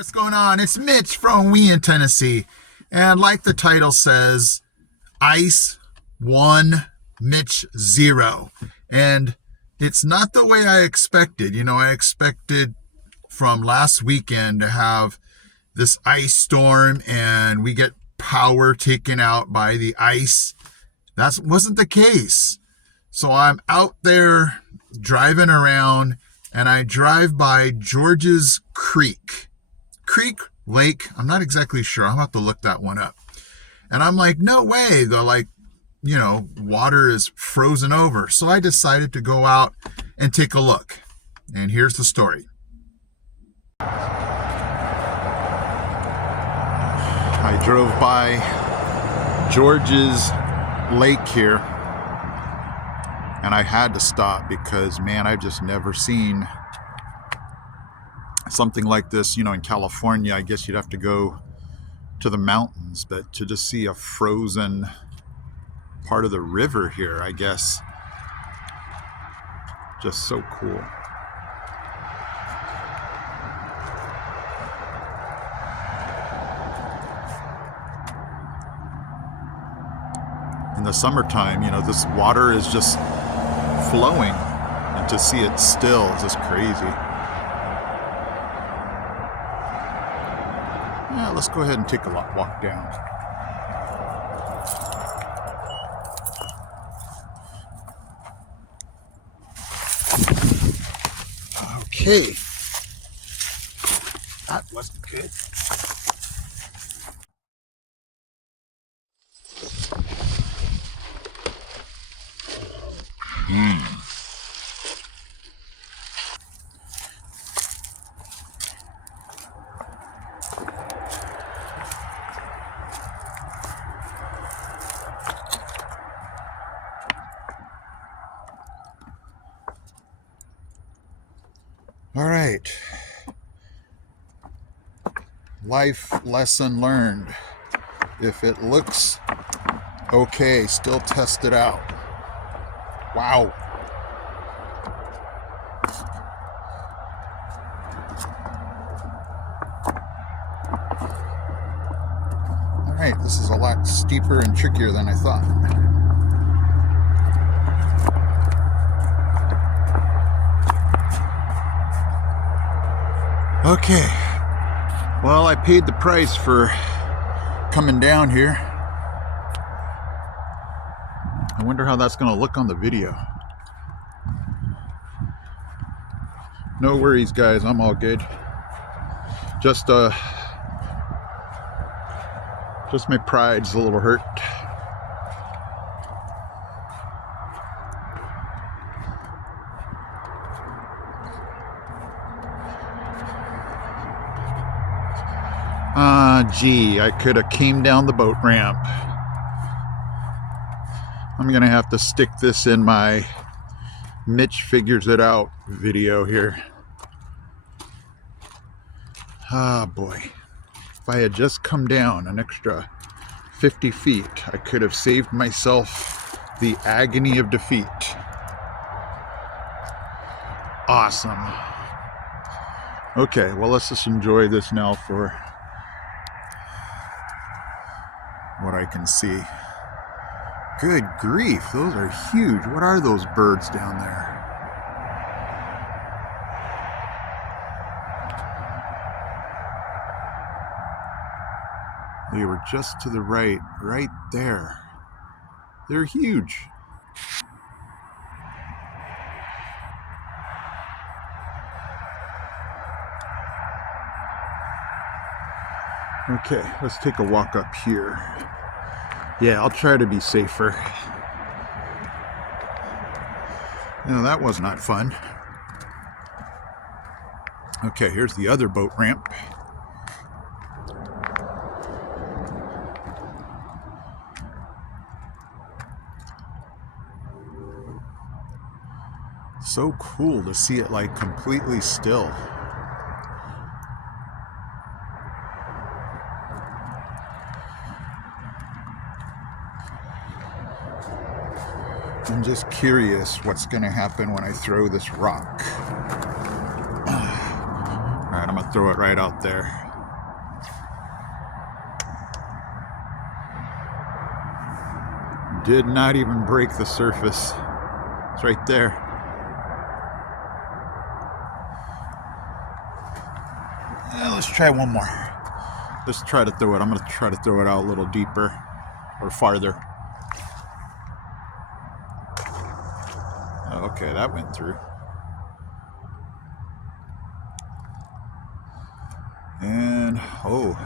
what's going on? It's Mitch from Hwy in Tennessee. And like the title says, Ice 1, Mitch 0. And it's not the way I expected. You know, I expected from last weekend to have this ice storm and we get power taken out by the ice. That wasn't the case. So I'm out there driving around and I drive by George's Creek, Lake. I'm not exactly sure. I'll have to look that one up. And I'm like, no way. The water is frozen over. So I decided to go out and take a look. And here's the story. I drove by George's Lake here, and I had to stop because, man, I've just never seen something like this. You know, in California, I guess you'd have to go to the mountains, but to just see a frozen part of the river here, I guess, just so cool. In the summertime, you know, this water is just flowing, and to see it still is just crazy. Yeah, let's go ahead and take a walk down. Okay, that wasn't good. All right. Life lesson learned. If it looks okay, still test it out. Wow. All right, this is a lot steeper and trickier than I thought. Okay, well, I paid the price for coming down here. I wonder how that's going to look on the video. No worries, guys, I'm all good. Just my pride's a little hurt. Gee, I could have came down the boat ramp. I'm gonna have to stick this in my Mitch Figures It Out video here. Ah, boy. If I had just come down an extra 50 feet, I could have saved myself the agony of defeat. Awesome. Okay, well, let's just enjoy this now for what I can see. Good grief, those are huge. What are those birds down there? They were just to the right there. They're huge. Okay, let's take a walk up here. Yeah, I'll try to be safer. No, that was not fun. Okay, here's the other boat ramp. So cool to see it like completely still. I'm just curious what's going to happen when I throw this rock. All right, I'm going to throw it right out there. Did not even break the surface. It's right there. Let's try one more. Let's try to throw it. I'm going to try to throw it out a little deeper or farther. Okay, that went through. And, oh,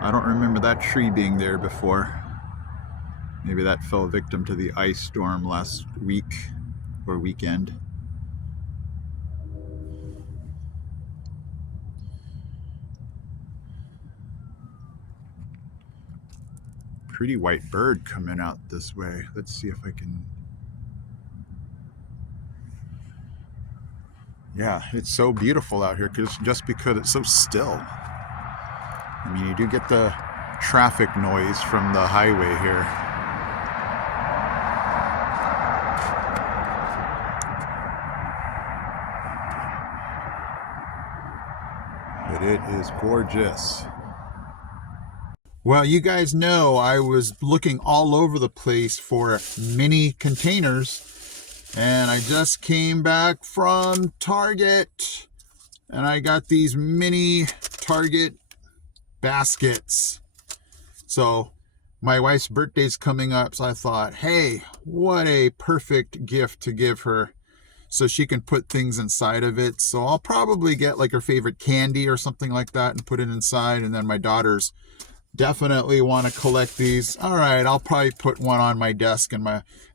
I don't remember that tree being there before. Maybe that fell victim to the ice storm last week or weekend. Pretty white bird coming out this way. Let's see if I can. Yeah, it's so beautiful out here just because it's so still. I mean, you do get the traffic noise from the highway here. But it is gorgeous. Well, you guys know I was looking all over the place for mini containers, and I just came back from Target, and I got these mini Target baskets. So my wife's birthday's coming up, so I thought, hey, what a perfect gift to give her so she can put things inside of it. So I'll probably get like her favorite candy or something like that and put it inside. And then my daughters definitely want to collect these. All right, I'll probably put one on my desk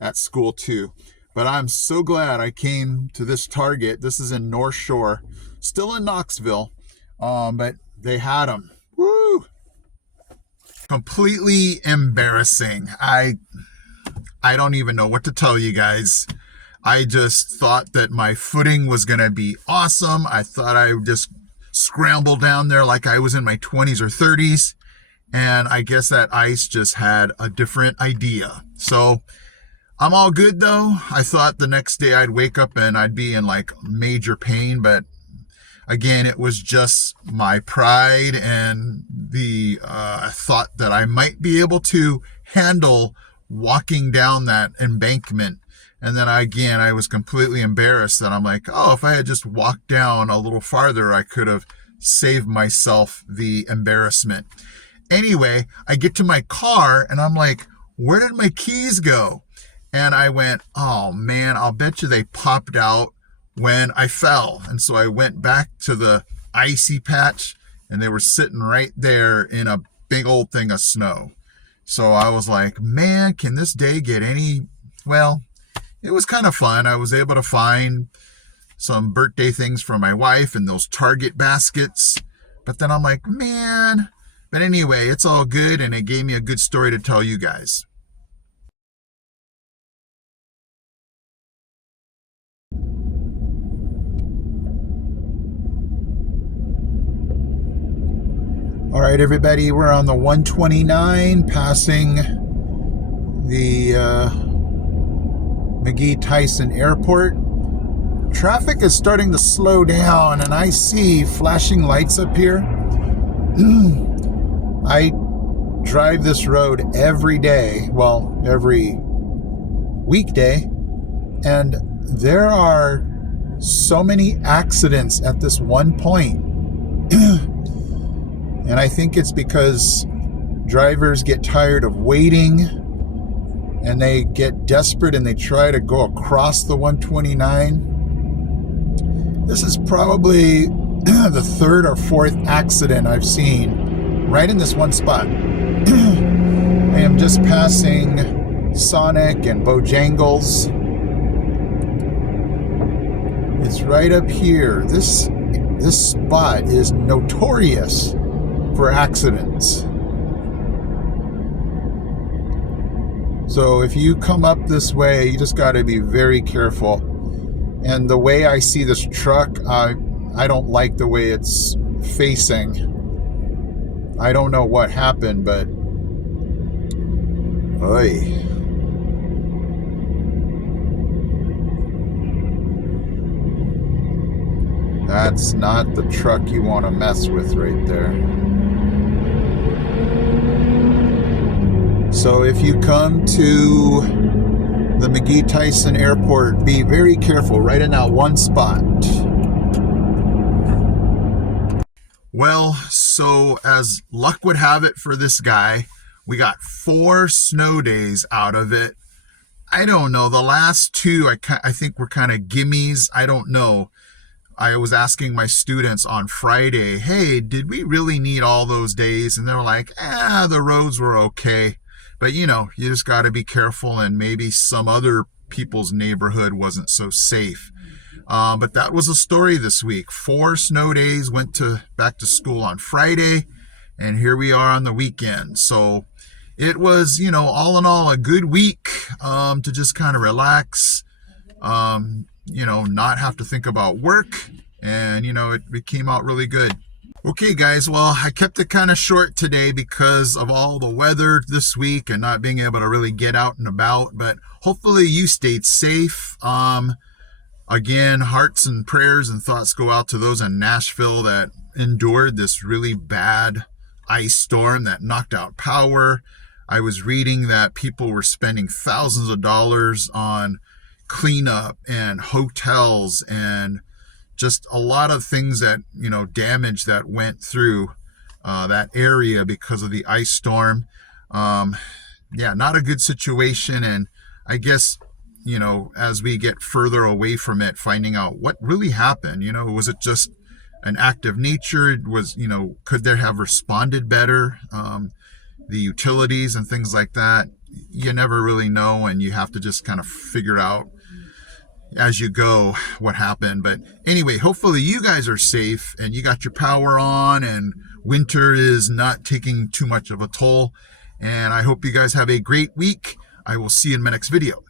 at school too. But I'm so glad I came to this Target. This is in North Shore, still in Knoxville, but they had them. Woo! Completely embarrassing. I don't even know what to tell you guys. I just thought that my footing was going to be awesome. I thought I would just scramble down there like I was in my 20s or 30s. And I guess that ice just had a different idea. So I'm all good though. I thought the next day I'd wake up and I'd be in like major pain. But again, it was just my pride and the thought that I might be able to handle walking down that embankment. And then I was completely embarrassed that I'm like, oh, if I had just walked down a little farther, I could have saved myself the embarrassment. Anyway, I get to my car and I'm like, where did my keys go? And I went, oh man, I'll bet you they popped out when I fell. And so I went back to the icy patch and they were sitting right there in a big old thing of snow. So I was like, man, can this day get any, well, it was kind of fun. I was able to find some birthday things for my wife and those Target baskets. But then I'm like, man. But anyway, it's all good, and it gave me a good story to tell you guys. All right, everybody, we're on the 129 passing the McGee-Tyson Airport. Traffic is starting to slow down, and I see flashing lights up here. I drive this road every day, well, every weekday, and there are so many accidents at this one point. And I think it's because drivers get tired of waiting and they get desperate and they try to go across the 129. This is probably the third or fourth accident I've seen right in this one spot. I am just passing Sonic and Bojangles. It's right up here. This spot is notorious for accidents. So if you come up this way, you just got to be very careful. And the way I see this truck, I don't like the way it's facing. I don't know what happened, but oy. That's not the truck you want to mess with right there. So if you come to the McGee-Tyson Airport, be very careful right in that one spot. Well, so as luck would have it for this guy, we got 4 snow days out of it. I don't know. The last 2, I think were kind of gimmies. I don't know. I was asking my students on Friday, hey, did we really need all those days? And they're like, the roads were okay. But, you just got to be careful, and maybe some other people's neighborhood wasn't so safe. But that was a story this week. 4 snow days, went back to school on Friday, and here we are on the weekend. So it was, all in all, a good week to just kind of relax, not have to think about work, and, it came out really good. Okay, guys, well, I kept it kind of short today because of all the weather this week and not being able to really get out and about, but hopefully you stayed safe. Again, hearts and prayers and thoughts go out to those in Nashville that endured this really bad ice storm that knocked out power. I was reading that people were spending thousands of dollars on cleanup and hotels and just a lot of things that, damage that went through that area because of the ice storm. Not a good situation. And I guess, as we get further away from it, finding out what really happened, was it just an act of nature? Could they have responded better? The utilities and things like that, you never really know, and you have to just kind of figure out as you go what happened. But anyway, hopefully you guys are safe and you got your power on and winter is not taking too much of a toll. And I hope you guys have a great week. I will see you in my next video.